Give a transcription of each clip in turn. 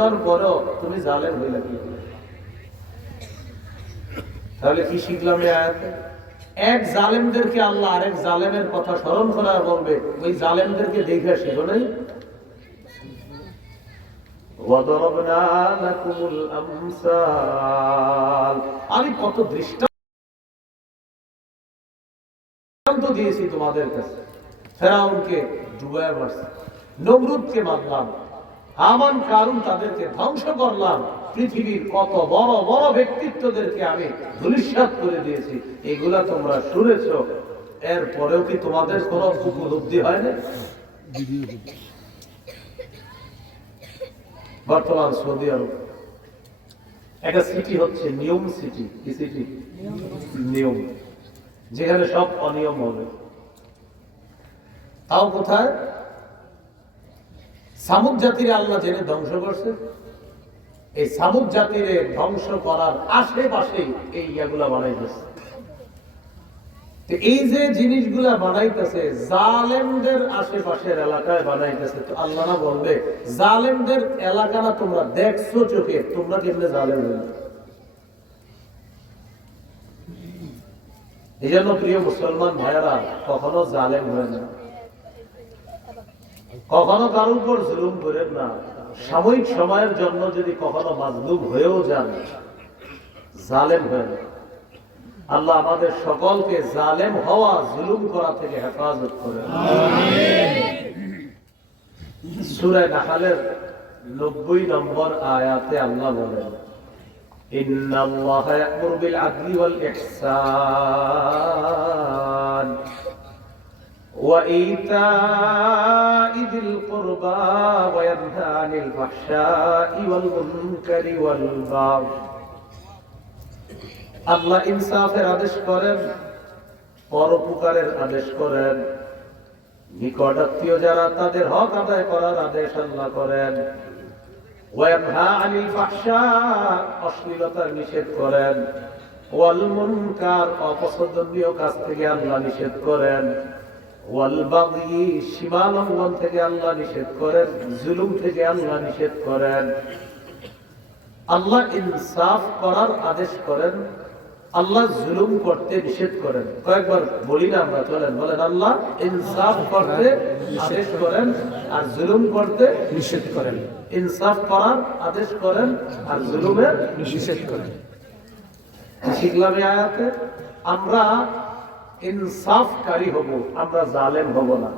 বুঝানোর পরেও তুমি জালেম হইলে কি? তাহলে কি শিখলাম এই আয়াতে? এক জালেমদেরকে আল্লাহ আরেক জালেমের কথা স্মরণ করা বলবে, ওই জালেমদেরকে দেখে শিখো নাই? ওয়াদরাবনা লাকুমুল আমসাল, আমি কত দৃষ্টান্ত দিয়েছি তোমাদের কাছে। ফেরাউনকে ডুবায় মারছি, নমরুদকে মারলাম, হামান কারুন তাদেরকে ধ্বংস করলাম, পৃথিবীর কত বড় বড় ব্যক্তিত্বদেরকে আমি ধূলিসাৎ করে দিয়েছি। এগুলা তোমরা শুনেছো, এরপরেও কি তোমাদের কোনো উপলব্ধি হয় না? বর্তমান সৌদি আরব একটা সিটি হচ্ছে নিয়ম সিটি। কি সিটি? নিয়ম, যেখানে সব অনিয়ম হবে। তাও কোথায়? সামুদ জাতিরে আল্লাহ জেনে ধ্বংস করছে। এই সামুদ জাতিরে ধ্বংস করার আশেপাশে এই ইয়াগুলা বানাইতেছে। এই যে জিনিসগুলা বানাইতেছে জালেমদের আশেপাশের এলাকায় বানাইতেছে। তো আল্লাহ না বলবে জালেমদের এলাকা না তোমরা দেখছো চোখে, তোমরা কেমনে জালেম হইলে? এই জন্য প্রিয় মুসলমান ভাইয়েরা, কখনো জালেম হয় না, কখনো কারোর উপর জুলুম করেন না। সাময়িক সময়ের জন্য যদি কখনো মাজলুম হয়েও যান, জালেম হয় না। আল্লাহ আমাদের সকলকে জালেম হওয়া, জুলুম করা থেকে হেফাজত করেন। সূরা নাহলের 90 নম্বর আয়াতে আল্লাহ বলেন, ইন্নাল্লাহা ইয়া'মুরু বিল আদলি ওয়াল ইহসান ওয়া ইতা'i যিল কুরবা ওয়া ইয়ানহা আনিল ফাহশা'i ওয়াল মুনকারি ওয়াল বাগই। আল্লাহ ইনসাফের আদেশ করেন, পরোপকারের আদেশ করেন, নিকট আত্মীয় যারা তাদের হক আদায় করার আদেশ আল্লাহ করেন। ওয়ানহা আনিল ফাহশা, অশ্লীলতার নিষেধ করেন। ওয়াল মুনকার, অপছন্দনীয় কাজ থেকে আল্লাহ নিষেধ করেন। ওয়াল বাগই, সীমা লঙ্ঘন থেকে আল্লাহ নিষেধ করেন, জুলুম থেকে আল্লাহ নিষেধ করেন। আল্লাহ ইনসাফ করার আদেশ করেন, আল্লাহ জুলুম করতে নিষেধ করেন। কয়েকবার বলি না আমরা? চলেন বলেন, আল্লাহ ইনসাফ করতে আদেশ করেন আর জুলুম করতে নিষেধ করেন। ইনসাফ করার আদেশ করেন আর জুলুমের নিষেধ করেন। শিখলাম এই আয়াতে আমরা ইনসাফকারী হব, আমরা জালেম হব না।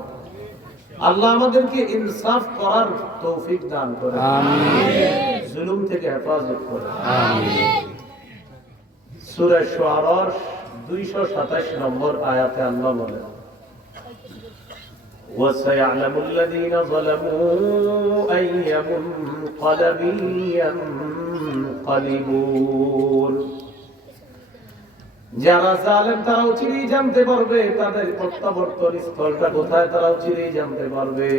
আল্লাহ আমাদেরকে ইনসাফ করার তৌফিক দান করেন, আমিন। জুলুম থেকে হেফাজত করেন, আমিন। সূরা শুআরার 227 নম্বর আয়াতে আল্লাহ বলেন, وَسَيَعْلَمُ الَّذِينَ ظَلَمُوا أَيَّ مُنقَلَبٍ يَنقَلِبُونَ। যারা জালেম তারা চিরই জানতে পারবে তাদের প্রত্যাবর্তন স্থলটা কোথায়, তারা চিরই জানতে পারবে।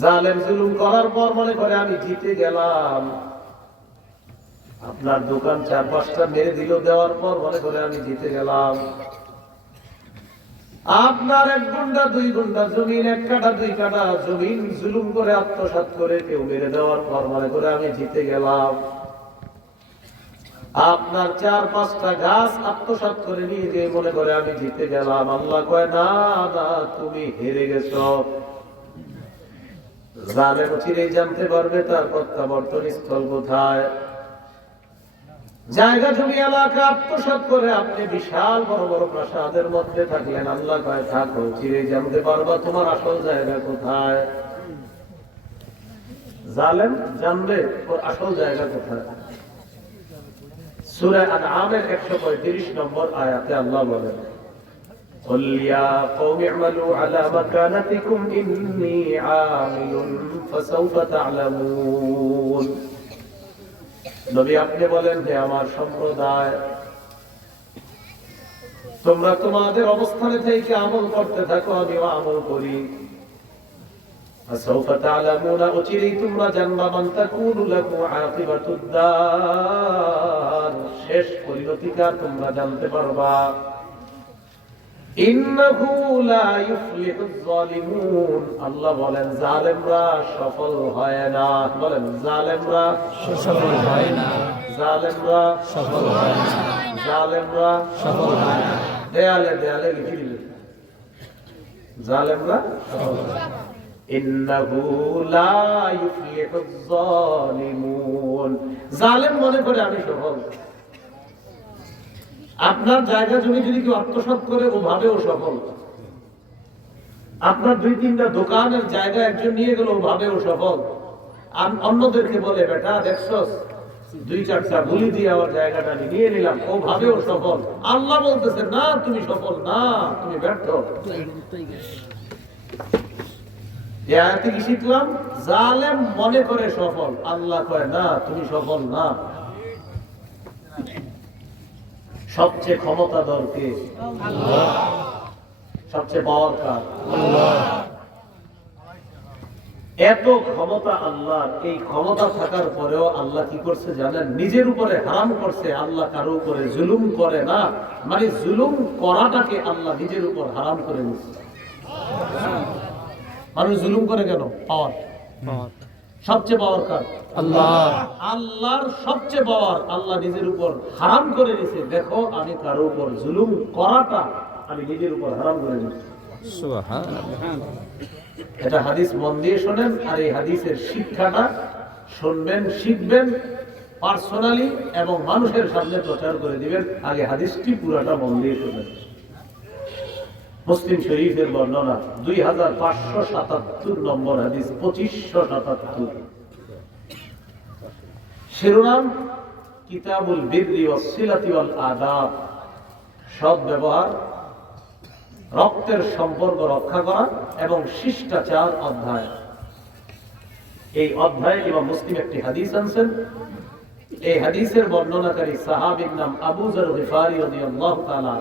জালেম জুলুম করার পর মনে করে আমি জিতে গেলাম। আপনার দোকান 4-5টা মেরে দিল, দেওয়ার পর মনে করে আমি জিতে গেলাম। আপনার 1 ঘন্টা 2 ঘন্টা জমিন, 1 কাঠা 2 কাঠা জমিন জুলুম করে আত্মসাৎ করে কেউ মেরে দেওয়ার পর মনে করে আমি জিতে গেলাম। আপনার 4-5টা গাছ আত্মসাৎ করে নিয়ে যে মনে করে আমি জিতে গেলাম। আল্লাহ কয় না না, তুমি হেরে গেছো। জালেম চিরেই জানতে পারবে তার প্রত্যাবর্তন স্থল কোথায়। জায়গা জমি এলাকা আত্মসাৎ করে আপনি বিশাল বড় বড় প্রাসাদের মধ্যে থাকলেন, আল্লাহ কয় থাকো, চিরেই জানতে পারবা তোমার আসল জায়গা কোথায়। জালেম জানবে ওর আসল জায়গা কোথায়। সূরা আনআমের 135 নম্বর আয়াতে আল্লাহ বলেন, قُلْ يَا قَوْمِ اعْمَلُوا عَلَى مَكَانَتِكُمْ إِنِّي عَامِلٌ فَسَوْفَ تَعْلَمُونَ। নবী আপনি বলেন, হে আমার সম্প্রদায়, তোমরা তোমাদের অবস্থানে থেকে আমল করতে থাকো, আমিও আমল করি। فَسَوْفَ تَعْلَمُونَ, অচিরেই তোমরা জানবা, মান তাকুনু লাহু আকিবাতুদ দার, শেষ পরিণতিকার তোমরা জানতে পারবা। ইন্নাহু লা ইফলিহুজ যালিমুন, আল্লাহ বলেন জালেমরা সফল হয় না। বলেন জালেমরা সফল হয় না, জালেমরা সফল হয় না, জালেমরা সফল হয় না। দেয়ালে দেয়ালে লিখে দিলেন জালেমরা সফল হয় না। ইন্নাহু লা ইফলিহুজ যালিমুন, জালেম মনে করে আমি সফল। আপনার জায়গা জমি যদি কেউ আত্মসাৎ করে ওভাবেও সফল। আপনার 2-3টা দোকানের জায়গা একজন নিয়ে গেল ওভাবেও সফল। অন্যদেরকে বলে বেটা দেখছস 2-4টা গুলি দিয়ে আমার জায়গাটা নিয়ে নিলাম, ওভাবেও সফল। আল্লাহ বলতেছে না তুমি সফল না, তুমি ব্যর্থ। এই আয়াতে কি শিখলাম? জালেম মনে করে সফল, আল্লাহ কয় না তুমি সফল না। সবচেয়ে ক্ষমতাধর কে? আল্লাহ। সবচেয়ে পাওয়ার কার? আল্লাহ। এত ক্ষমতা আল্লাহর, এই ক্ষমতা থাকার পরেও আল্লাহ কি করছে জানেন? নিজের উপরে হারাম করছে। আল্লাহ কারো উপরে জুলুম করে না, মানে জুলুম করাটাকে আল্লাহ নিজের উপর হারাম করে নিচ্ছে। মানুষ জুলুম করে কেন? পাওয়ার। সবচেয়ে পাওয়ার কার? আল্লাহ। আল্লাহর সবচেয়ে পাওয়ার আল্লাহ নিজের উপর হারাম করে নিয়েছে। দেখো আমি কারো উপর জুলুম করাটা আমি নিজের উপর হারাম করে নিয়েছি। সুবহানাল্লাহ। এটা হাদিস মন দিয়ে শোনেন, আর এই হাদিসের শিক্ষাটা শুনবেন, শিখবেন পার্সোনালি এবং মানুষের সামনে প্রচার করে দিবেন। আগে হাদিসটি পুরাটা মন দিয়ে শোনেন। মুসলিম শরীফের বর্ণনা 2577 নম্বর হাদিস, 2577। শিরোনাম কিতাবুল বিররি ওয়াস সিলাতি ওয়াল আদাব, সৎ ব্যবহার, রক্তের সম্পর্ক রক্ষা করা এবং শিষ্টাচার অধ্যায়। এই অধ্যায়ে ইমাম মুসলিম একটি হাদিস আনছেন। এই হাদিসের বর্ণনাকারী সাহাবীর নাম আবু যর গিফারি রাদিয়াল্লাহু তাআলা।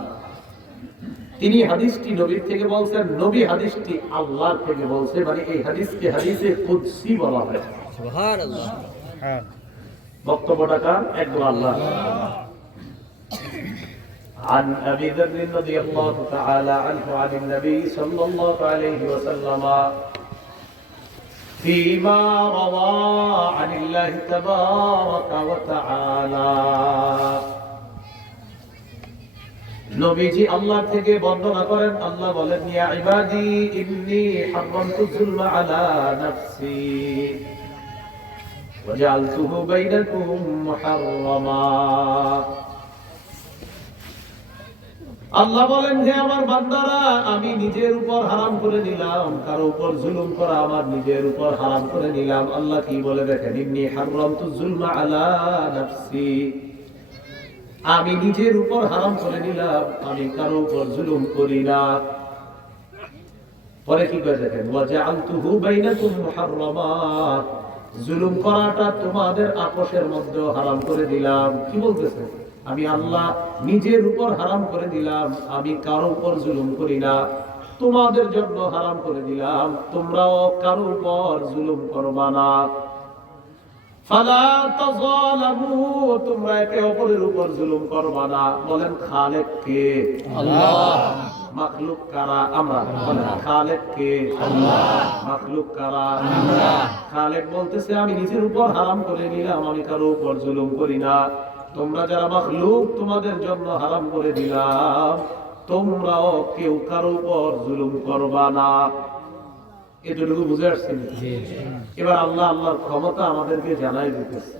তিনি হাদিসটি নবীর থেকে বলছেন, নবী হাদিসটি আল্লাহর থেকে বলছে, মানে এই হাদিসকে হাদিসে কুদসি বলা হয়। সুবহানাল্লাহ। বক্তব্যটা কার? একদম আল্লাহ। عن أبي ذر رضي الله تعالى عنه عن النبي صلى الله عليه وسلم فيما روى عن الله تبارك وتعالى। নবীজি আল্লাহ থেকে বর্ণনা করেন, আল্লাহ বলেন ইয়া ইবাদি ইন্নী হারামতু যুলমা আলা নাফসি ওয়া জাআলতুহু বাইনাকুম মুহাররামা। আল্লাহ বলেন যে আমার বান্দারা, আমি নিজের উপর হারাম করে নিলাম, কারো উপর জুলুম করা আমার নিজের উপর হারাম করে নিলাম। আল্লাহ কি বলে দেখেন, ইন্নী হারামতু যুলমা আলা নাফসি, আমি নিজের উপর হারাম করে নিলাম, আমি কারো উপর জুলুম করি না। পরে কি করে দেখেন, ওয়া জাআলতুহু বাইনাকুম মুহাররামা, জুলুম করাটা তোমাদের আপোষের মধ্যে হারাম করে দিলাম। কি বলতেছে? আমি আল্লাহ নিজের উপর হারাম করে দিলাম, আমি কারো উপর জুলুম করি না, তোমাদের জন্য হারাম করে দিলাম, তোমরাও কারো উপর জুলুম করবা না। ফালা তাযালামু, তোমরা একে অপরের উপর জুলুম করবা না। বলেন খালেক কে? আল্লাহ। মাখলুক কারা? আমরা। বলেন খালেক কে? আল্লাহ। মাখলুক কারা? আমরা। খালেক বলতেছে আমি নিজের উপর হারাম করে নিলাম, আমি কারো উপর জুলুম করি না। তোমরা যারা মাখলুক, তোমাদের জন্য হারাম করে দিলাম, তোমরাও কেউ কারো উপর জুলুম করবা না। এতটুকু বুঝে আসছেন? এবার আল্লাহ আল্লাহর ক্ষমতা আমাদেরকে জানাই দিতেছে।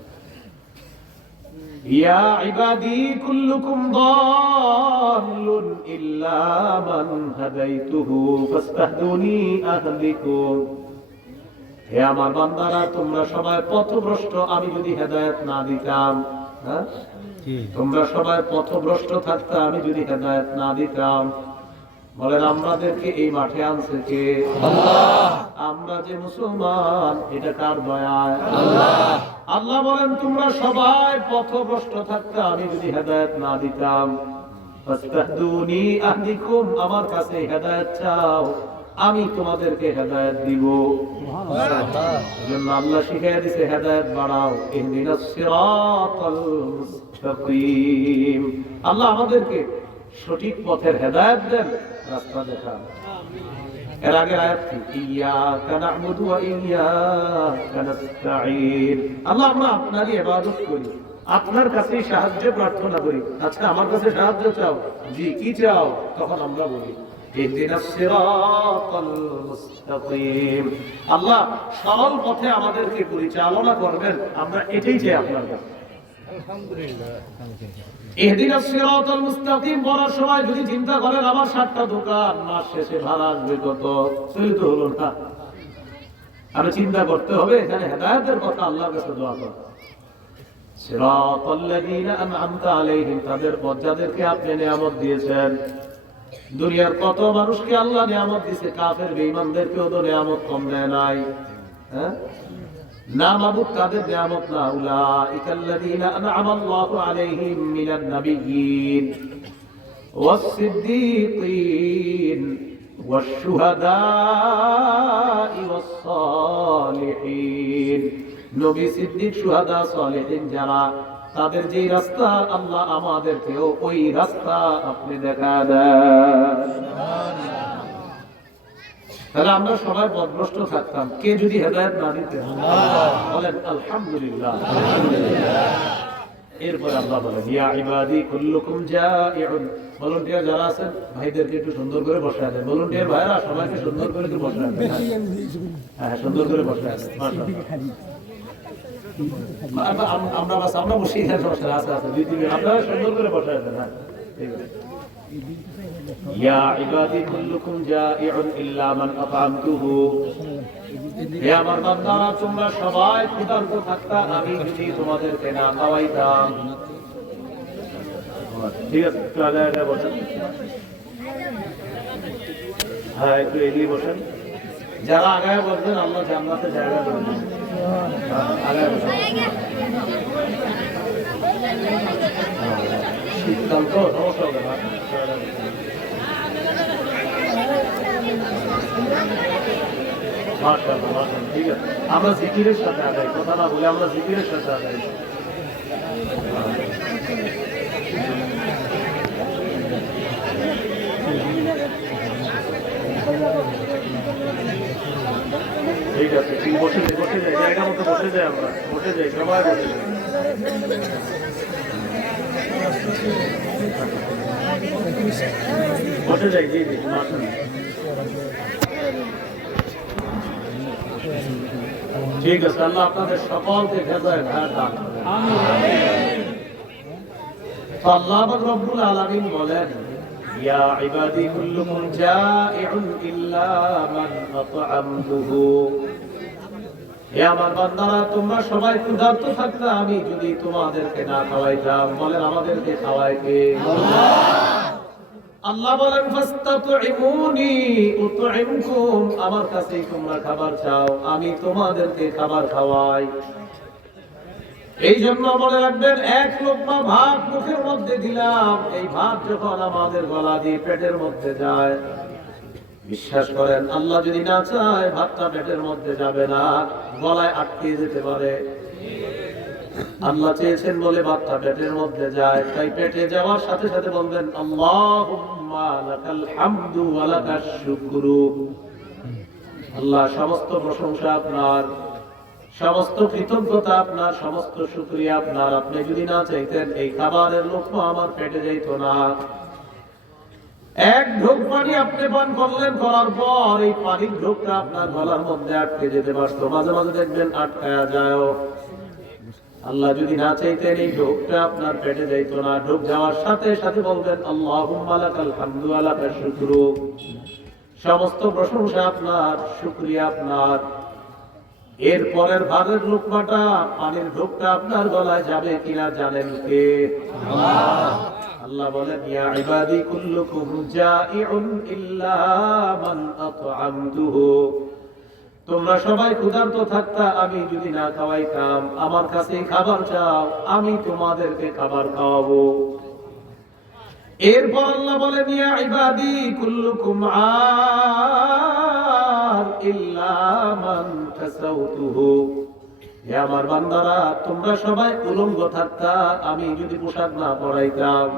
ইয়া ইবাদি কুল্লুকুম দাল্লুন ইল্লা মান হাদাইতুহু ফাস্তাহদুনি আহদিকুম। হে আমার বান্দারা, তোমরা সবাই পথভ্রষ্ট, আমি যদি হেদায়েত না দিতাম। হ্যাঁ, তোমরা সবাই পথভ্রষ্ট থাকতে, আমি যদি হেদায়েত না দিতাম। বলেন আমাদেরকে এই মাঠে আনছে কে? আল্লাহ। আমরা যে মুসলমান, এটা কার দয়ায়? আল্লাহ। আল্লাহ বলেন তোমরা সবাই পথভ্রষ্ট থাকতে, আমি যদি হেদায়েত না দিতাম। ফাস্তাহদুনি আহদিকুম, আমার কাছে হেদায়েত চাও, আমি তোমাদেরকে হেদায়েত দিব। সুবহানাল্লাহ। এজন্য আল্লাহ শিখিয়ে দিয়েছে হেদায়েত বাড়াও, ইহদিনাস সিরাতাল মুস্তাকিম। আল্লাহ আমাদেরকে সঠিক পথের হেদায়েত দেন, রাস্তা দেখান। এর আগের আয়াত কি? ইয়্যাকা না'বুদু ওয়া ইয়্যাকা নাস্তাঈন। আল্লাহ, আমরা আপনারই ইবাদত করি, আপনার কাছে সাহায্য প্রার্থনা করি। আজকে আমার কাছে সাহায্য চাও, জি কি চাও? তখন আমরা বলি ইহদিনাস সিরাতাল মুস্তাকিম। আল্লাহ সরল পথে আমাদেরকে পরিচালনা করবেন, আমরা এটাই চাই আপনার কাছে। ইহদিনাস সিরাতাল মুস্তাকিম বলার সময় যদি চিন্তা করেন আমার 7টা দোকান, মাস শেষে ভাড়া আসবে কত, চলে তো হলো না। আর চিন্তা করতে হবে এখানে হেদায়েতের কথা, আল্লাহর কাছে দোয়া করো। সিরাতাল্লাযীনা আন'আমতা আলাইহিম, তাদের পথ যাদেরকে আপনি নিয়ামত দিয়েছেন। দুনিয়ার কত মানুষকে আল্লাহ নিয়ামত দিয়েছে, কাফের বেঈমানদেরকেও তো নিয়ামত কম দেয় নাই। হ্যাঁ, না মাবুদ তাদের নিয়ামত না। উলাইকাল্লাযীনা আন'আমাল্লাহু আলাইহিম মিনান নাবিয়্যিন ওয়াস সিদ্দীকিন ওয়াশ শুহাদা'i ওয়াস সালিহিন। নবী, সিদ্দিক, শুহাদা, সালেহিন যারা, তাদের যেই রাস্তা, আল্লাহ আমাদেরকেও ওই রাস্তা আপনি দেখা দেন। তাহলে আমরা সবাই পথভ্রষ্ট থাকতাম, কে যদি হেদায়েত না দিতেন? বলেন আলহামদুলিল্লাহ। এরপর আল্লাহ বলেন ইয়া ইবাদি কুল্লুকুম জাইউন। ভলান্টিয়ার যারা আছেন ভাইদেরকে একটু সুন্দর করে বসায় দেন। ভলান্টিয়ার ভাইরা সবাইকে সুন্দর করে একটু বসায় দেন। হ্যাঁ, সুন্দর করে বসায় দেন। মাশাআল্লাহ। আমরা বসে এখানে সমস্যা আছে, আপনারা সুন্দর করে বসায় দেন। হ্যাঁ, ঠিক আছে। ইয়া ইবাদি কুল্লুকুম জাইউন ইল্লা মান আত'আমতুহু। হে আমার বান্দারা, তোমরা সবাই ক্ষুধার্ত থাকতা, আমি যদি তোমাদেরকে না খাওয়াইতাম। ঠিক আছে, একটু আগে আগে বসেন। হ্যাঁ, একটু এগিয়ে বসেন। যারা আগায় বসবেন আল্লাহ জান্নাতে জায়গা করে দেবেন। আগায় বসেন। শীতকাল তো সমস্যা হবে না। মাশাআল্লাহ, মাশাআল্লাহ, ঠিক আছে। আমরা জিকিরের সাথে আগাই, কথা না বলে আমরা জিকিরের সাথে আগাই। ঠিক আছে, ঠিক, বসে যাই, বসে যাই, জায়গা মতো বসে যাই, আমরা বসে যাই, সবাই বসে যাই। বসে যাই, জি জি, মাশাআল্লাহ। ঠিক আছে, আল্লাহ আপনাদের সকলকে হেদায়েত দান করেন। আমিন। আল্লাহ রাব্বুল আলামিন বলেন ইয়া ইবাদি কুল্লুকুম জাইউন ইল্লা মান আত'আমতুহু। হে আমার বান্দারা, তোমরা সবাই ক্ষুধার্ত থাকতা, আমি যদি তোমাদেরকে না খাওয়াইতাম। বলেন আমাদেরকে খাওয়ায় কে? আল্লাহ। আল্লাহ বলেন ফাস্তাত'ইমুনি উত'ইমকুম, আমার কাছেই তোমরা খাবার চাও, আমি তোমাদেরকে খাবার খাওয়াই। এই জন্য মনে রাখবেন, এক লোকমা ভাত মুখের মধ্যে দিলাম, এই ভাত যখন আমাদের গলা দিয়ে পেটের মধ্যে যায়, বিশ্বাস করেন আল্লাহ যদি না চায় ভাতটা পেটের মধ্যে যাবে না, গলায় আটকে যেতে পারে। আল্লাহ চেয়েছেন বলে ভাতটা পেটের মধ্যে যায়, তাই পেটে যাওয়ার সাথে সাথে বলবেন আল্লাহুম্মা লাকাল হামদু ওয়া লাকাশ শুকরু। আল্লাহ, সমস্ত প্রশংসা আপনার, সমস্ত কৃতজ্ঞতা আপনার, সমস্ত শুকরিয়া আপনার। আপনি যদি না চাইতেন এই খাবারের লোকমা আমার পেটে যাইত না। এক ঢোক পানি আপনি পান করলেন, করার পর এই পানির ঢোকটা আপনার গলার মধ্যে আটকে যেতে পারতো, মাঝে মাঝে দেখবেন আটকায়া যায়। আল্লাহ যদি না চাইতেন এই ঢোকটা আপনার পেটে যাইত না। ঢোক যাওয়ার সাথে সাথে বলবেন আল্লাহুম্মা লাকাল হামদু ওয়া লাকাশ শুকরু। সমস্ত প্রশংসা আপনার, শুকরিয়া আপনার। এর পরের ভাগের লোকমাটা, পানির ঢোকটা আপনার গলায় যাবে কিনা জানেন কে? আল্লাহ। আল্লাহ বলেন ইয়া ইবাদি কুল্লুকুম জাইউন ইল্লা মান আত'আমতুহু। তোমরা সবাই ক্ষুধার্ত থাকতা, আমি যদি না খাওয়াইতাম। আমার কাছে খাবার চাও, আমি তোমাদেরকে খাবার খাওয়াবো। এরপর আল্লাহ বলেন ইয়া ইবাদি কুল্লুকুম আর ইল্লা মান কাসাউতুহু। হে আমার বান্দারা, তোমরা সবাই উলঙ্গ থাকতা, আমি যদি পোশাক না পরাইতাম।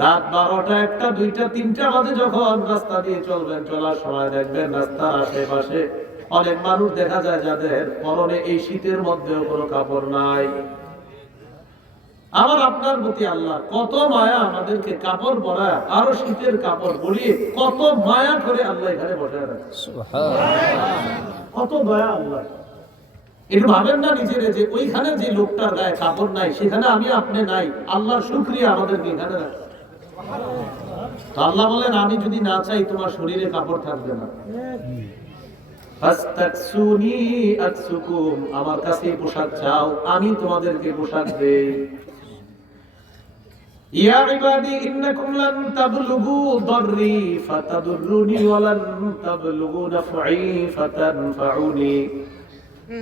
রাত 12টা, 1টা, 2টা, 3টা বাজে যখন রাস্তা দিয়ে চলবেন, চলার সময় দেখবেন রাস্তার আশেপাশে অনেক মানুষ দেখা যায় যাদের পরনে এই শীতের মধ্যেও কোনো কাপড় নাই। আমার আপনার প্রতি আল্লাহ কত মায়া, আমাদেরকে কাপড় পরায়, আরো শীতের কাপড় পরিয়ে কত মায়া করে আল্লাহ এখানে বসায় রাখে। কত দয়া আল্লাহ। একটু ভাবেন না নিজেরে যে ওইখানে যে লোকটার গায়ে কাপড় নাই, সেখানে আমি আপনি নাই, আল্লাহর শুকরিয়া আমাদেরকে এখানে রাখে। তো আল্লাহ বলেন আমি যদি না চাই তোমার শরীরে কাপড় থাকবে না। ফাস্তাকসুনি আকসুকুম, আমার কাছে পোশাক চাও, আমি তোমাদেরকে পোশাক দেই। ইয়া ইবাদি ইন্নাকুম লান তাবলুগু দাররি ফাতাদুররুনি ওয়া লান তাবলুগু নাফঈ ফাতানফাউনি।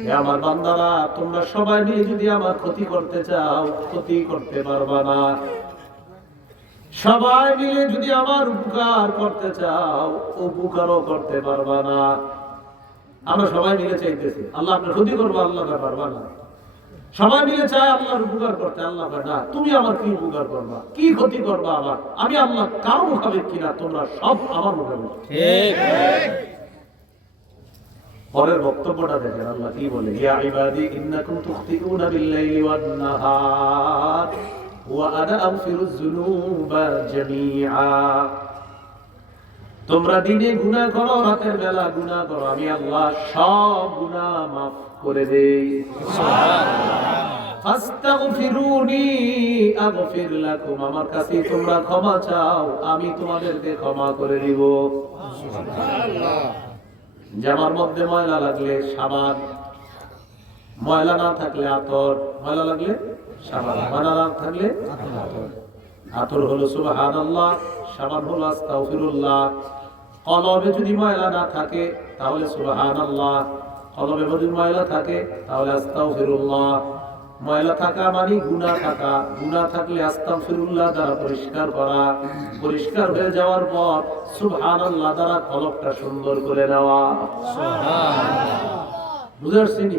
হে আমার বান্দারা, তোমরা সবাই মিলে যদি আমার ক্ষতি করতে চাও, ক্ষতি করতে পারবা না। সবাই মিলে যদি আমার উপকার করতে চাও, উপকারও করতে পারবা না। আমরা সবাই মিলে চাইতেছি আল্লাহ আপনার ক্ষতি করবো, আল্লাহ পারবা না। সবাই মিলে চায় আল্লাহর উপকার করতে, আল্লাহ না, তুমি আমার কি উপকার করবা, কি ক্ষতি করবা আমার, আমি আল্লাহ কারো মোকাবেক কিনা, তোমরা সব আমার মোকাবেক। পরের বক্তব্যটা দেখেন আল্লাহ কি বলে, ইয়া ইবাদি ইন্নাকুম তুখতিউনা বিল-লাইলি ওয়ান-নাহার ওয়া আনা আগফিরুয যুনুবা জামিআ। তোমরা দিনে গুনাহ করো, রাতের বেলা গুনাহ করো, আমি আল্লাহ সব গুনাহ মাফ করে দেই। সুবহানাল্লাহ। ফাস্তাগফিরুনি আগফির লাকুম, আমার কাছে তোমরা ক্ষমা চাও, আমি তোমাদেরকে ক্ষমা করে দিব। সুবহানাল্লাহ। জামার মধ্যে ময়লা লাগলে সাবান, ময়লা না থাকলে আতর, ময়লা লাগলে সাবান, ময়লা না থাকলে আতর হলো সুবহানাল্লাহ, সাবান হলো আস্তাগফিরুল্লাহ। কলবে যদি ময়লা না থাকে তাহলে সুবহানাল্লাহ, কলবে যদি ময়লা থাকে তাহলে আস্তাগফিরুল্লাহ। ময়লা থাকা মানে গুনাহ থাকা, গুনাহ থাকলে আস্তাগফিরুল্লাহ দ্বারা পরিষ্কার করা, পরিষ্কার হয়ে যাওয়ার পর সুবহানাল্লাহ দ্বারা কলবটা সুন্দর করে নেওয়া। সুবহানাল্লাহ। বুঝতে পারছেন?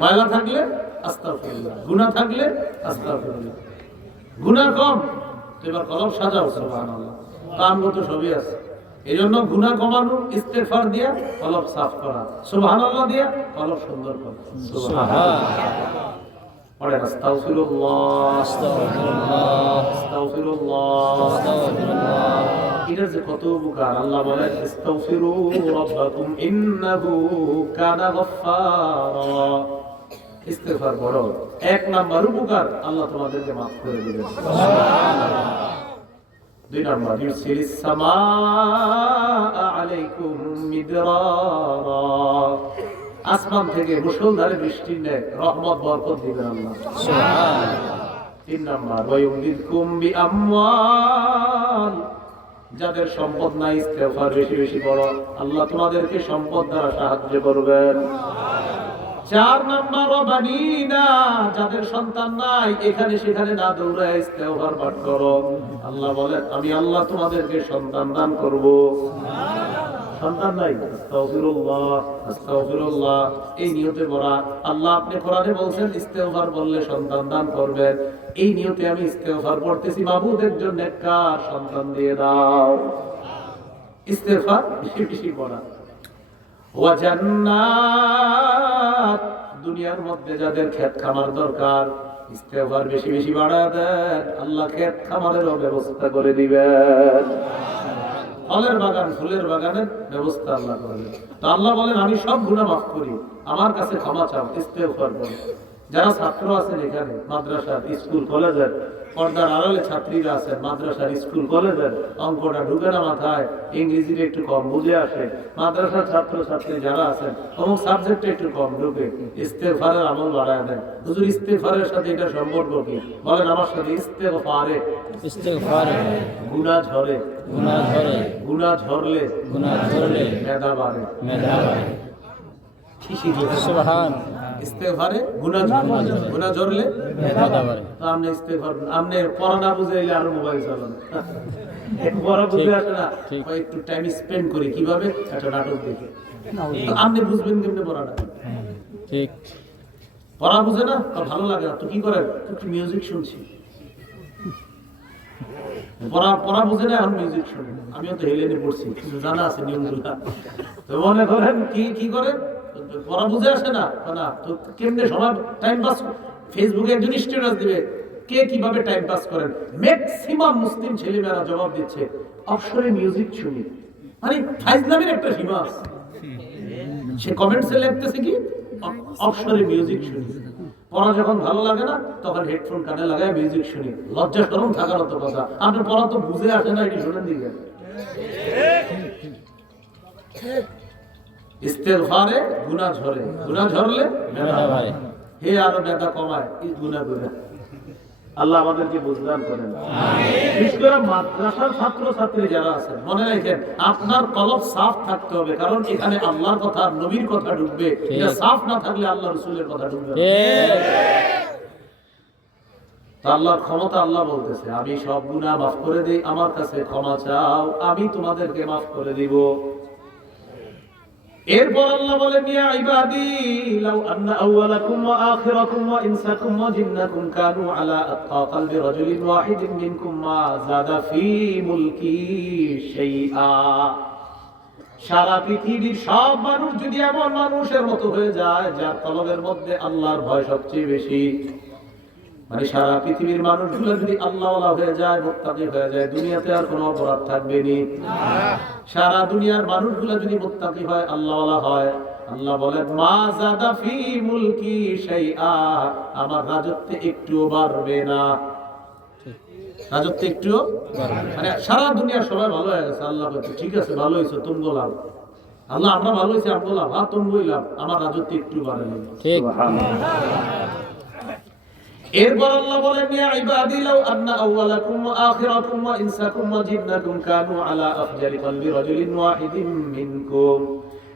ময়লা থাকলে আস্তাগফিরুল্লাহ, গুনাহ থাকলে আস্তাগফিরুল্লাহ। গুনাহ কম তো এবার কলব সাজাও, সুবহানাল্লাহ। কামগত সবই আছে, এইজন্য গুনাহ কমানো, ইস্তেগফার দিয়া কলব সাফ করা, সুবহানাল্লাহ দিয়া কলব সুন্দর করা। সুবহানাল্লাহ। পড়ে আস্তাগফিরুল্লাহ, আস্তাগফিরুল্লাহ, আস্তাগফিরুল্লাহ, আস্তাগফিরুল্লাহ। এটা যে কত উপকার। আল্লাহ বলেন ইস্তাগফিরু রাব্বাকুম ইন্নাহু কানা গাফফারা। ইস্তেগফার করো, এক নাম্বার উপকার, আল্লাহ তোমাদেরকে মাফ করে দিবেন। সুবহানাল্লাহ। 2 নাম্বার, ইউরসিলিস সামাআ আলাইকুম মিদরারা, আসমান থেকে মুষলধারে বৃষ্টির ন্যায় রহমত বরকত দিবেন আল্লাহ। সুবহানাল্লাহ। 3 নাম্বার, ওয়া ইউমদিদকুম বিআমওয়াল, যাদের সম্পদ নাই ইস্তেগফার বেশি বেশি করো, আল্লাহ তোমাদেরকে সম্পদ দ্বারা সাহায্য করবেন। 4 নাম্বার, ওয়া বানিনা, যাদের সন্তান নাই এখানে সেখানে না দৌড়ায় ইস্তেগফার পাঠ করো, আল্লাহ বলেন আমি আল্লাহ তোমাদেরকে সন্তান দান করব। সন্তান নাই, আস্তাগফিরুল্লাহ, আস্তাগফিরুল্লাহ, এই নিয়তে পড়া। আল্লাহ আপনি কোরআনে বলছেন ইস্তেগফার বললে সন্তান দান করবেন, এই নিয়তে আমি ইস্তেগফার পড়তেছি, মাবুদ একজন নেককার সন্তান দিয়ে দাও। ইস্তেগফার বেশি বেশি পড়া। ওয়া জান্নাত, দুনিয়ার মধ্যে যাদের ক্ষেত খামার দরকার ইস্তেগফার বেশি বেশি বাড়ায় দেন, আল্লাহ ক্ষেত খামারেরও ব্যবস্থা করে দিবেন। ফলের বাগান, ফুলের বাগানের ব্যবস্থা আল্লাহ করবেন। তো আল্লাহ বলেন আমি সব গুনাহ মাফ করি, আমার কাছে ক্ষমা চাও, ইস্তেগফার করো। যারা ছাত্র আছেন এখানে মাদ্রাসার, স্কুল, কলেজের, পর্দার আড়ালে ছাত্রীরা আছেন মাদ্রাসার, স্কুল, কলেজের, অঙ্কটা ঢুকে না মাথায়, ইংরেজিটা একটু কম বুঝে আসে, মাদ্রাসার ছাত্র ছাত্রী যারা আছেন অমুক সাবজেক্টে একটু কম ঢুকে, ইস্তেগফারের আমল বাড়ায় দেন। হুজুর ইস্তেগফারের সাথে এটা সম্পর্ক কি? বলেন আমার সাথে, ইস্তেগফারে, ইস্তেগফারে গুনাহ ঝরে, গুনাহ ঝরে, গুনাহ ঝরলে, গুনাহ ঝরলে মেধা বাড়ে, মেধা বাড়ে। সুবহানাল্লাহ। ইস্তেগফারে গুনাহ ঝরলে, গুনাহ ঝরলে মেধা বাড়ে। তো আপনি ইস্তেগফার আপনি পড়া না বুঝাইলে আরো মোবাইল চালান, একটু পড়া বুঝে আসে না, একটু টাইম স্পেন্ড করি কিভাবে, একটা নাটক দেখে। তো আপনি বুঝবেন কেমনে পড়াটা? ঠিক, পড়া বুঝে না তো ভালো লাগে না, তো কি করেন, একটু মিউজিক শুনছি, পড়া পড়া বুঝে না, এখন মিউজিক শুনে। আমিও তো হেলেনে পড়ছি, কিছু জানা আছে নিয়মগুলা। তো মনে করেন কি করেন, পড়া বুঝে আসে না না, তো কেমনে সময় টাইম পাস? ফেসবুকে একজন স্ট্যাটাস দিবে, কে কিভাবে টাইম পাস করেন। ম্যাক্সিমাম মুসলিম ছেলেমেয়েরা জবাব দিচ্ছে অবসরে মিউজিক শুনি। মানে ফাইজলামের একটা সীমা আছে। সে কমেন্টসে লিখতেছে কি অবসরে মিউজিক শুনি। পড়া যখন ভালো লাগে না তখন হেডফোন কানে লাগায় মিউজিক শুনি। লজ্জা শরম থাকার মতো কথা। আপনার পড়া তো বুঝে আসে না, এটি শুনেন দিকে। ইস্তেগফারে গুনাহ ঝরে, গুনাহ ঝরলে বেদা হয়। হে আরো বেদা কমায় এই গুনাহ গুনাহ। আল্লাহ আমাদেরকে বুঝদান করেন। বিশেষ করে মাদ্রাসার ছাত্র ছাত্রী যারা আছেন, মনে রাখেন আপনার কলব সাফ থাকতে হবে, কারণ এখানে আল্লাহর কথা নবীর কথা ঢুকবে। এটা সাফ না থাকলে আল্লাহ রাসূলের কথা ঢুকবে না। আল্লাহর ক্ষমতা, আল্লাহ বলতেছে আমি সব গুনাহ মাফ করে দেই, আমার কাছে ক্ষমা চাও, আমি তোমাদেরকে মাফ করে দিব। এরপর আল্লাহ বলেন ইয়া ইবাদি লাউ আন্না আউওয়ালাকুম ওয়া আখিরাকুম ওয়া ইনসাকুম ওয়া জিন্নাকুম কানু আলা আতকা কলবি রাজুলিন ওয়াহিদিন মিনকুম মা যাদা ফি মুলকি শাইআ। সারা পৃথিবীর সব মানুষ যদি এমন মানুষের মতো হয়ে যায় যার কলবের মধ্যে আল্লাহর ভয় সবচেয়ে বেশি, মানে সারা পৃথিবীর মানুষগুলো যদি আল্লাহওয়ালা হয়ে যায়, মুত্তাকি হয়ে যায়, দুনিয়াতে আর কোনো অপরাধ থাকবে না। সারা দুনিয়ার মানুষগুলো যদি মুত্তাকি হয়, আল্লাহওয়ালা হয়, আল্লাহ বলেন মা যাদা ফি মুলকি শাইআ, আমার রাজত্বে একটুও বাড়বে না। রাজত্বে একটুও মানে সারা দুনিয়ার সবাই ভালো হয়ে গেছে, আল্লাহ বলছে ঠিক আছে ভালো হয়েছে, তুমি বললাম আল্লাহ আমরা ভালো হয়েছে, আমি বললাম হ্যাঁ তুমি বললাম, আমার রাজত্বে একটু বাড়ে না। ঠিক। এরপর আল্লাহ বলেন ইয়া ইবাদি লাউ আন্না আউওয়ালাকুম ওয়া আখিরাকুম ওয়া ইনসাকুম ওয়া জিন্নাকুম কানু আলা আফজালি কলবি রাজুলিন ওয়াহিদিন মিনকুম।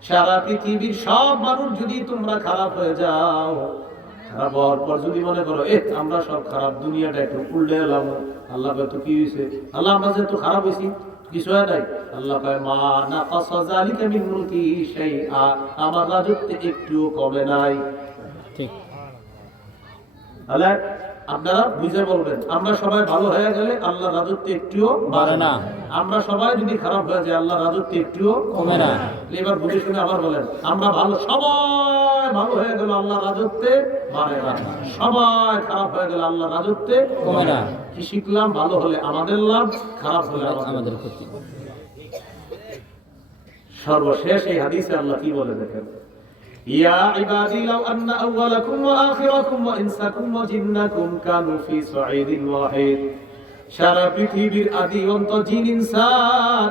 সারা পৃথিবীর সব মানুষ যদি তোমরা খারাপ হয়ে যাও, খারাপ হওয়ার পর যদি মনে করো আমরা সব খারাপ, দুনিয়াটা একটু উল্টে এলাম, আল্লাহ কয় তো কি হয়েছে? আল্লাহ আমরা যেহেতু খারাপ হয়েছি কিছু হয় নাই। আল্লাহ কয় মা নাকাসা যালিকা মিন মুলকি শাইআ, আমার রাজত্বে একটুও কমে নাই। ঠিক। তাহলে আপনারা বুঝে বলবেন আমরা সবাই ভালো হয়ে গেলে আল্লাহ রাজত্ব একটুও বাড়ে না, আমরা সবাই যদি খারাপ হয়ে যায় আল্লাহ রাজত্ব একটুও কমে না। এবার বুঝে শুনে আবার বলেন আমরা ভালো, সবাই ভালো হয়ে গেল আল্লাহ রাজত্বে বাড়ে না, সবাই খারাপ হয়ে গেল আল্লাহ রাজত্বে কমে না। কি শিখলাম? ভালো হলে আমাদের লাভ, খারাপ হলে আমাদের ক্ষতি। সর্বশেষ এই হাদিসে আল্লাহ কি বলে দেখেন, ইয়া ইবাদি লাউ আন্না আউওয়ালাকুম ওয়া আখিরাকুম ওয়া ইনসাকুম ওয়া জিন্নাকুম কানু ফি সাঈদিন ওয়াহিদ। সারা পৃথিবীর আদি অন্ত জিন ইনসান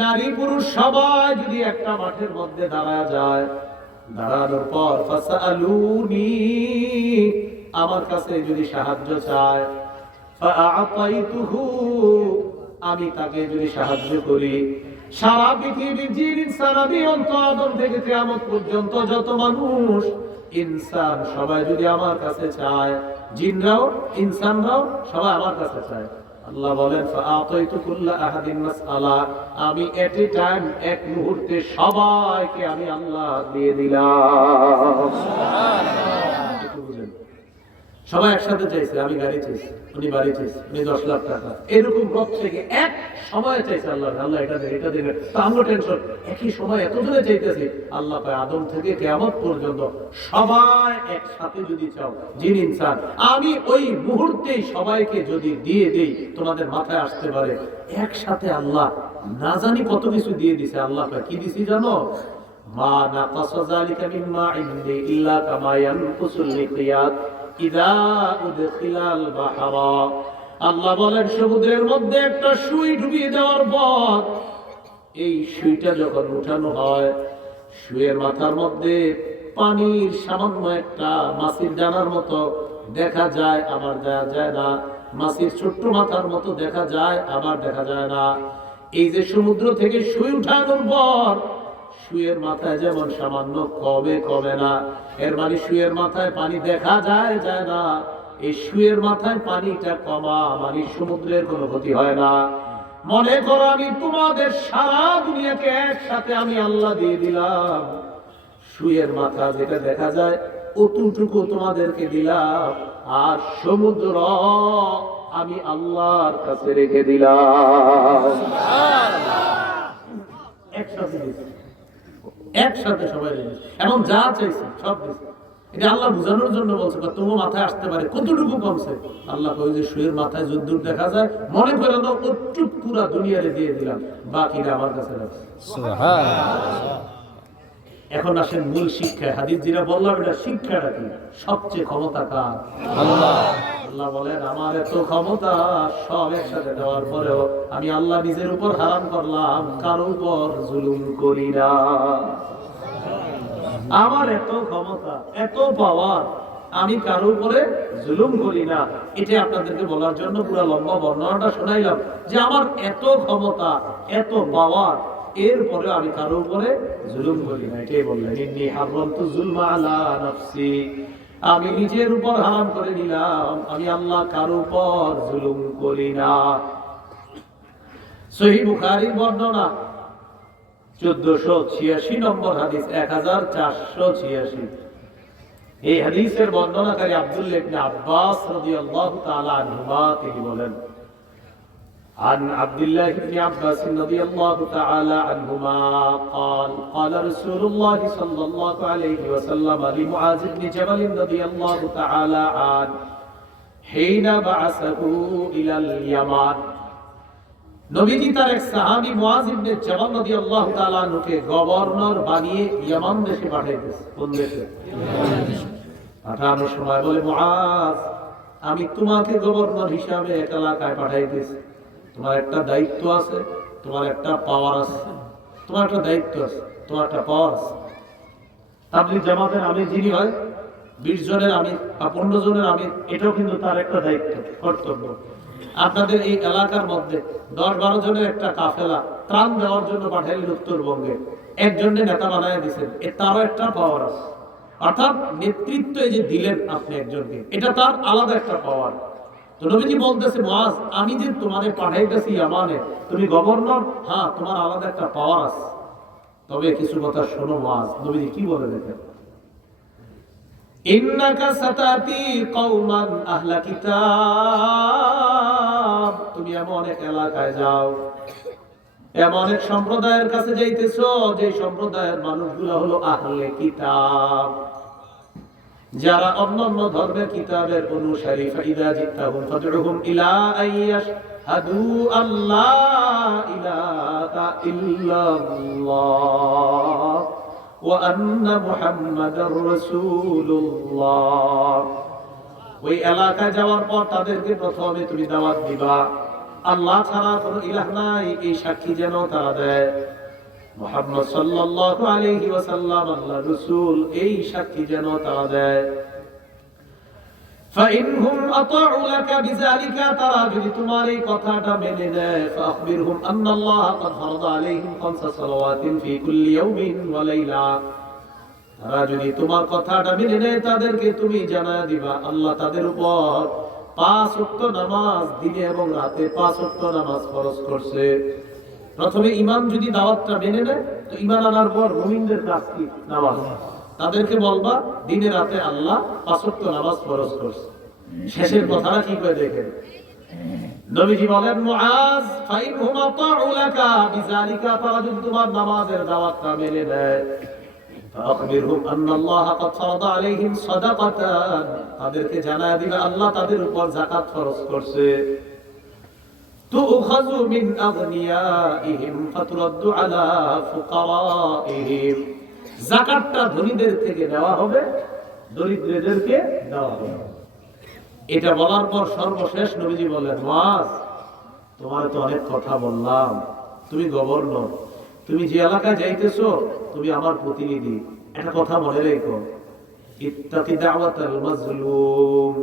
নারী পুরুষ সবাই যদি একটা মাঠের মধ্যে দাঁড়ায় যায়, দাঁড়ানোর পর ফাসআলুনি, আমার কাছে যদি সাহায্য চায়, ফাআতাইতুহু, আমি তাকে যদি সাহায্য করি, সারা পৃথিবীর জিন ইনসান আদি অন্ত আদম থেকে কিয়ামত পর্যন্ত যত মানুষ ইনসান সবাই যদি আমার কাছে চায়, জিনরাও ইনসানরাও সবাই আমার কাছে চায়, আল্লাহ বলেন ফাআতাইতু কুল্লা আহাদিন মাসআলা, আমি এট এ টাইম এক মুহূর্তে সবাইকে আমি আল্লাহ দিয়ে দিলাম। সবাই একসাথে চাইছে, আমি গাড়ি চাইছি, উনি বাড়ি চাইছে, উনি 10 লাখ টাকা, এরকম প্রত্যেকে এক সময় চাইছে আল্লাহ, আল্লাহ এটা দেবে এটা দেবে, তো আমরা টেনশন একই সময় এত জনে চাইতেছি। আল্লাহ পায় আদম থেকে কিয়ামত পর্যন্ত সবাই একসাথে যদি চাও জিন ইনসান, আমি ওই মুহূর্তেই সবাইকে যদি দিয়ে দেই, তোমাদের মাথায় আসতে পারে একসাথে আল্লাহ না জানি কত কিছু দিয়ে দিছে। আল্লাহ পায় কি দিছি জানো? মা নাকাসা যালিকা মিম্মা ইনদি ইল্লা কামা ইয়ানকুসুল মিকিয়াত ইযা উদখিলাল বাহরা। আল্লাহ বলেন সমুদ্রের মধ্যে একটা সুই ডুবিয়ে দেওয়ার পর এই সুইটা যখন উঠানো হয়, সুইয়ের মাথার মধ্যে পানির সামান্য একটা মাছির দানার মতো দেখা যায়, আবার দেখা যায় না, মাছির ছোট্ট মাথার মতো দেখা যায়, আবার দেখা যায় না। এই যে সমুদ্র থেকে সুই উঠানোর পর সুয়ের মাথায় যেমন সামান্য কমে না, এর মানে সুয়ের মাথায় পানি দেখা যায় যায় না, এই সুয়ের মাথায় পানিটা কমা মানে সমুদ্রের কোনো ক্ষতি হয় না। মনে করো আমি তোমাদের সারা দুনিয়াকে একসাথে আমি আল্লাহ দিয়ে দিলাম, সুয়ের মাথা যেটা দেখা যায় অতটুকু তোমাদেরকে দিলাম, আর সমুদ্র আমি আল্লাহর কাছে রেখে দিলাম। একসাথে দিয়েছে, একসাথে সবাই দিয়েছে, এবং যা চাইছে সব দিয়েছে। এটা আল্লাহ বুঝানোর জন্য বলছে, তোমার মাথায় আসতে পারে কতটুকু কমছে। আল্লাহ কয় যে শুয়ের মাথায় যদ্দূর দেখা যায় মনে করে দাও ওটুক পুরা দুনিয়ারে দিয়ে দিলাম, বাকিটা আমার কাছে রাখছে। এখন আসেন মূল শিক্ষায়। হাদিস যেটা বললাম এটা শিক্ষাটা কি? সবচেয়ে ক্ষমতা কার? আল্লাহ। আল্লাহ বলেন আমার এত ক্ষমতা, সব একসাথে দেওয়ার পরেও আমি আল্লাহ নিজের উপর হারাম করলাম, কারো উপর জুলুম করি না। আমার এত ক্ষমতা, এত পাওয়ার, আমি কারো উপরে জুলুম করি না। এটা আপনাদেরকে বলার জন্য পুরো লম্বা বর্ণনাটা শোনাইলাম যে আমার এত ক্ষমতা, এত পাওয়ার, এরপরে আমি কারো উপরে জুলুম করি না। এটাই বললেন ইন্নী হারামতু যুলমা আলা নাফসি, আমি নিজের উপর হারাম করে নিলাম, আমি আল্লাহ কারো উপর জুলুম করি না। সহিহ বুখারীর বর্ণনা 1486 নম্বর হাদিস, 1486। এই হাদিসের বর্ণনাকারী আব্দুল্লাহ ইবনে আব্বাস রাদিয়াল্লাহু তাআলা আনহুমা, তিনি বলেন عن عبد الله بن عباس رضي الله تعالى عنهما قال قال رسول الله صلى الله عليه وسلم لمعاذ بن جبل رضي الله تعالى عنه حين بعثه إلى اليمن, নবীজি তার এক সাহাবী মুআজ ইবনে জাবাল রাদিয়াল্লাহু তাআলা আনহুকে গভর্নর বানিয়ে ইয়ামান দেশে পাঠাইতেছে। কোন দেশে? পাঠানোর সময় বলে, মুআজ আমি তোমাকে গভর্নর হিসাবে এক এলাকায় পাঠাইতেছি, তোমার একটা দায়িত্ব আছে, তোমার একটা পাওয়ার আছে, তোমার একটা দায়িত্ব আছে, তোমার একটা পাওয়ার আছে। তাবলীগ জামাতের আমির যিনি হয়, 20 জনের আমির বা 15 জনের আমির, এটাও কিন্তু তার একটা দায়িত্ব, কর্তব্য। আপনাদের এই এলাকার মধ্যে 10-12 জনের একটা কাফেলা ত্রাণ দেওয়ার জন্য পাঠাইলেন উত্তরবঙ্গে, একজনের নেতা বানায় দিচ্ছেন, তারও একটা পাওয়ার আছে। অর্থাৎ নেতৃত্ব এই যে দিলেন আপনি একজনকে, এটা তার আলাদা একটা পাওয়ার। তো নবীজি বলতেছে, মুআজ আমি যে তোমারে পাঠাইতেছি ইয়ামানে, তুমি গভর্নর, হ্যাঁ তোমার আলাদা একটা পাওয়ার আছে। তবে কিছু কথা শোনো মুআজ, নবীজি কি বলে দেখেন, ইন্নাকা সাতাতি কওমান আহলা কিতাব, তুমি এমন এক এলাকায় যাও, এমন এক সম্প্রদায়ের কাছে যাইতেছো যে সম্প্রদায়ের মানুষগুলো হলো আহলে কিতাব, যারা অন্যান্য ধর্মের কিতাবের অনুসারী। ফাইদা জিতাহুম ফাদউহুম ইলা আইয়াশহাদু আল্লা ইলাহা ইল্লাল্লাহ ওয়া আন্না মুহাম্মাদার রাসূলুল্লাহ। ওই এলাকায় যাওয়ার পর তাদেরকে প্রথমে তুমি দাওয়াত দিবা, আল্লাহ ছাড়া কোনো ইলাহ নাই এই সাক্ষী যেন তারা দেয়, মুহাম্মদ সাল্লাল্লাহু আলাইহি ওয়াসাল্লাম আল্লাহর রাসূল এই সাক্ষী যেন তারা দেয়। ফাইনহুম আতাউ লাকা বিযালিকা, তারা যদি তোমার এই কথাটা মেনে নেয়, ফাখবিরহুম আন্নাল্লাহ ক্বাদ ফারাদা আলাইহিম 5 সালাওয়াতিন ফি কুল্লি ইয়াউমিন ওয়া লাইলা, তারা যদি তোমার কথাটা মেনে নেয় তাদেরকে তুমি জানায় দিবা আল্লাহ তাদের উপর 5 ওয়াক্ত নামাজ, দিনে এবং রাতে 5 ওয়াক্ত নামাজ ফরজ করছে। প্রথমে ইমাম যদি দাওয়াতটা মেনে নেয়, তো ইমান আনার পর মুমিনদের কাজ কি? নামাজ। তাদেরকে বলবা দিনে রাতে আল্লাহ 5 ওয়াক্ত নামাজ ফরজ করছে। শেষের কথাটা কি করে দেখেন, নবীজি বলেন, মুআজ ফাইনহুম আতাউ লাকা বিযালিকা, তারা যদি তোমার নামাজের দাওয়াতটা মেনে নেয়, ফাখবিরহুম আন্নাল্লাহ ক্বাদ ফারাদা আলাইহিম সাদাকাতান, তাদেরকে জানায় দিবা আল্লাহ তাদের উপর যাকাত ফরজ করছে। তুখাযু মিন আগনিয়াইহিম ফাতুরাদ্দু আলা ফুকারাইহিম, যাকাতটা ধনীদের থেকে নেওয়া হবে, দরিদ্রদেরকে দেওয়া হবে। এটা বলার পর সর্বশেষ নবীজি বলেন, মুআজ তোমার তো অনেক কথা বললাম, তুমি গভর্নর, তুমি যে এলাকায় যাইতেছো তুমি আমার প্রতিনিধি, একটা কথা মনে রেখো, ইত্তাকি দাওয়াতাল মাজলুম,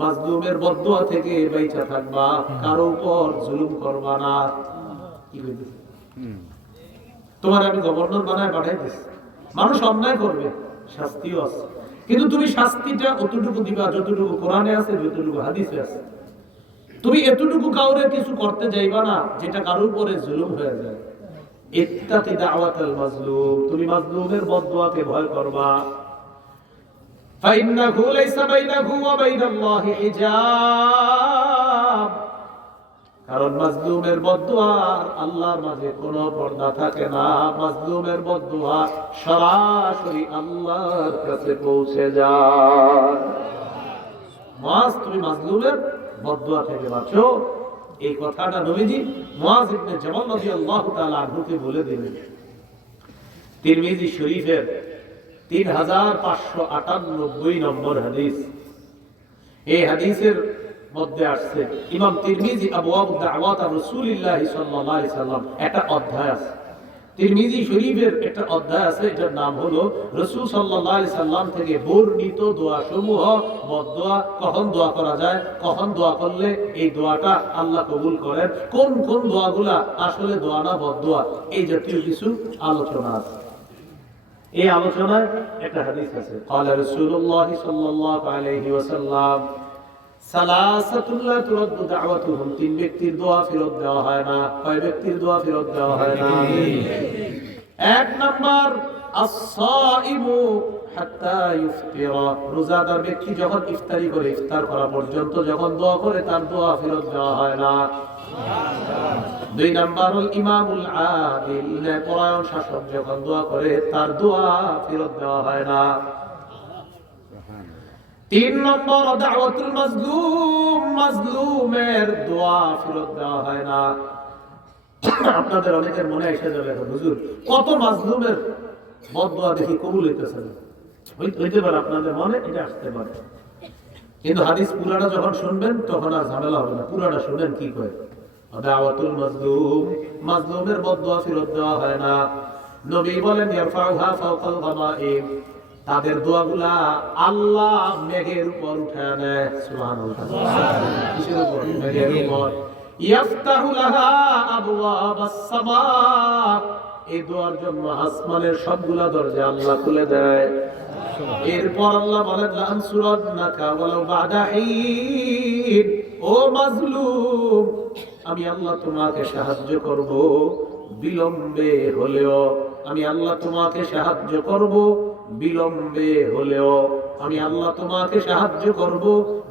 মাজলুমের বদদুয়া থেকে বাইচা থাকবা, কারো উপর জুলুম করবা না। কি কইতেছে, তোমার আমি গভর্নর বানায় পাঠাইতেছি, মানুষ অন্যায় করবে, শাস্তিও আছে, কিন্তু তুমি শাস্তিটা অতটুকু দিবা যতটুকু কোরআনে আছে, যতটুকু হাদিসে আছে। তুমি এতটুকু কাউরে কিছু করতে যাইবা না যেটা কারোর উপরে জুলুম হয়ে যায়। ইত্তাকি দাওয়াতাল মাজলুম, তুমি মাজলুমের বদদুয়াকে ভয় করবা। ফাইন্নাহু লাইসা বাইনাহু ওয়া বাইনাল্লাহি হিজাব, কারণ মাজলুমের বদদুয়া আর আল্লাহর মাঝে কোনো পর্দা থাকে না। মাজলুমের বদদুয়া সরাসরি আল্লাহর কাছে পৌঁছে যায়। মুআজ, তুমি মাজলুমের বদদুয়া থেকে বাঁচো, এই কথাটা নবীজি মুআজ ইবনে জাবাল রাদিয়াল্লাহু তাআলা আনহুকে বলে দিলেন। তিরমিজি শরীফের 3598 নম্বর হাদিস। এই হাদিসের মধ্যে আসছে, ইমাম তিরমিজি আবওয়াব দাওয়াত রাসূলুল্লাহ সাল্লাল্লাহু আলাইহি সাল্লাম একটা অধ্যায় আছে, তিরমিজি শরীফের একটা অধ্যায় আছে, এটার নাম হলো রাসূল সাল্লাল্লাহু আলাইহি সাল্লাম থেকে বর্ণিত দোয়া সমূহ, বদদোয়া, কখন দোয়া করা যায়, কখন দোয়া করলে এই দোয়াটা আল্লাহ কবুল করেন, কোন কোন দোয়াগুলা আসলে দোয়া না বদদোয়া, এই জাতীয় কিছু আলোচনা আছে। এই আলোচনায় একটা হাদিস আছে, ক্বালা রাসূলুল্লাহ সাল্লাল্লাহু আলাইহি ওয়াসাল্লাম সালাসাতুল লা তুরাদ্দু দাওয়াতুহুম, তিন ব্যক্তির দোয়া ফেরত দেওয়া হয় না। কয় ব্যক্তির দোয়া ফেরত দেওয়া হয় না? এক নাম্বার আস-সাইমু হাত্তা ইফতিরা, রোজাদার ব্যক্তি যখন ইফতারি করে, ইফতার করা পর্যন্ত যখন দোয়া করে তার দোয়া ফেরত দেওয়া হয় না। দুই নাম্বার হল ইমামুল আদিল, ন্যায়পরায়ণ শাসক যখন দোয়া করে তার দোয়া ফেরত দেওয়া হয় না। তিন নম্বর দাওয়াতুল মাজলুম, মাজলুমের দোয়া ফেরত দেওয়া হয় না। আপনাদের অনেকের মনে এসে যাবে, হুজুর কত মাজলুমের বদদোয়া দেখি কবুল হইতেছে না। হইতে পারে আপনাদের মনে এটা আসতে পারে, কিন্তু হাদিস পুরাটা যখন শুনবেন তখন আর ঝামেলা হবে না। পুরাটা শুনেন কি কয়, দাওয়াতুল মাজলুম, মাজলুমের বদদোয়া ফেরত দেওয়া হয় না। নবী বলেন ইয়ারফাউহা ফাওকাল গামাইম, তাদের দোয়াগুলা আল্লাহ মেঘের উপর উঠায় নেয়। সুবহানাল্লাহ। কিসের উপর? মেঘের উপর। ইফতাহু লাহা আবওয়াবাস সামা, এই দোয়ার জন্য আসমানের সবগুলা দরজা আল্লাহ খুলে দেয়। এরপর আল্লাহ বলেন লানসুরান্নাকা ওয়ালাউ বা'দা হিন, ও মাজলুম আমি আল্লাহ তোমাকে সাহায্য করব বিলম্বে হলেও, আমি আল্লাহ তোমাকে সাহায্য করব বিলম্বে হলেও, আমি আল্লাহ তোমাকে সাহায্য করব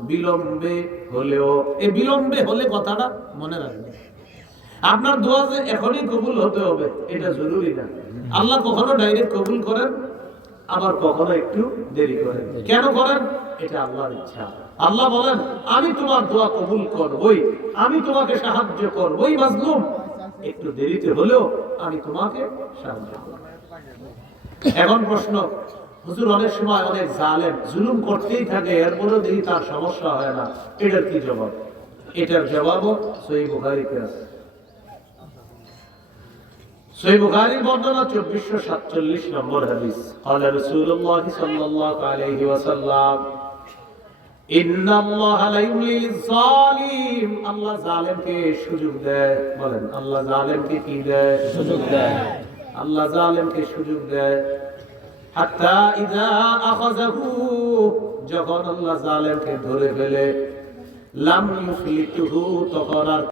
বিলম্বে হলেও। এই বিলম্বে হলে কথাটা মনে রাখবেন। আপনার দোয়া যে এখনই কবুল হতে হবে এটা জরুরি না। আল্লাহ কখনো ডাইরেক্ট কবুল করেন, আবার কখনো একটু দেরি করেন। কেন করেন? এটা আল্লাহর ইচ্ছা। আল্লাহ বলেন আমি তোমার দোয়া কবুল করবই, আমি তোমাকে সাহায্য করবই মাজলুম, একটু দেরিতে হলেও আমি তোমাকে সাহায্য করব। এখন প্রশ্ন, হুজুর অনেক সময় অনেক জালেম জুলুম করতেই থাকে, এরপরেও দেখি তার সমস্যা হয় না, এটার কি জবাব? এটার জবাবও সহিহ বুখারীতে আছে। সহিহ বুখারীর বর্ণনা 2447 নম্বর হাদিস। ক্বালা রাসূলুল্লাহ সাল্লাল্লাহু আলাইহি ওয়াসাল্লাম ইন্নাল্লাহা লা ইউমলি লিয-যালিম, আল্লাহ জালেমকে সুযোগ দেয়। বলেন আল্লাহ জালেমকে কি দেয়? সুযোগ দেয়। আল্লাহ জালেমকে সুযোগ দেয়। হাত্তা ইযা আখাযাহু, যখন আল্লাহ জালেমকে ধরে ফেলে, লাম ইউফলিতুহু, তখন আর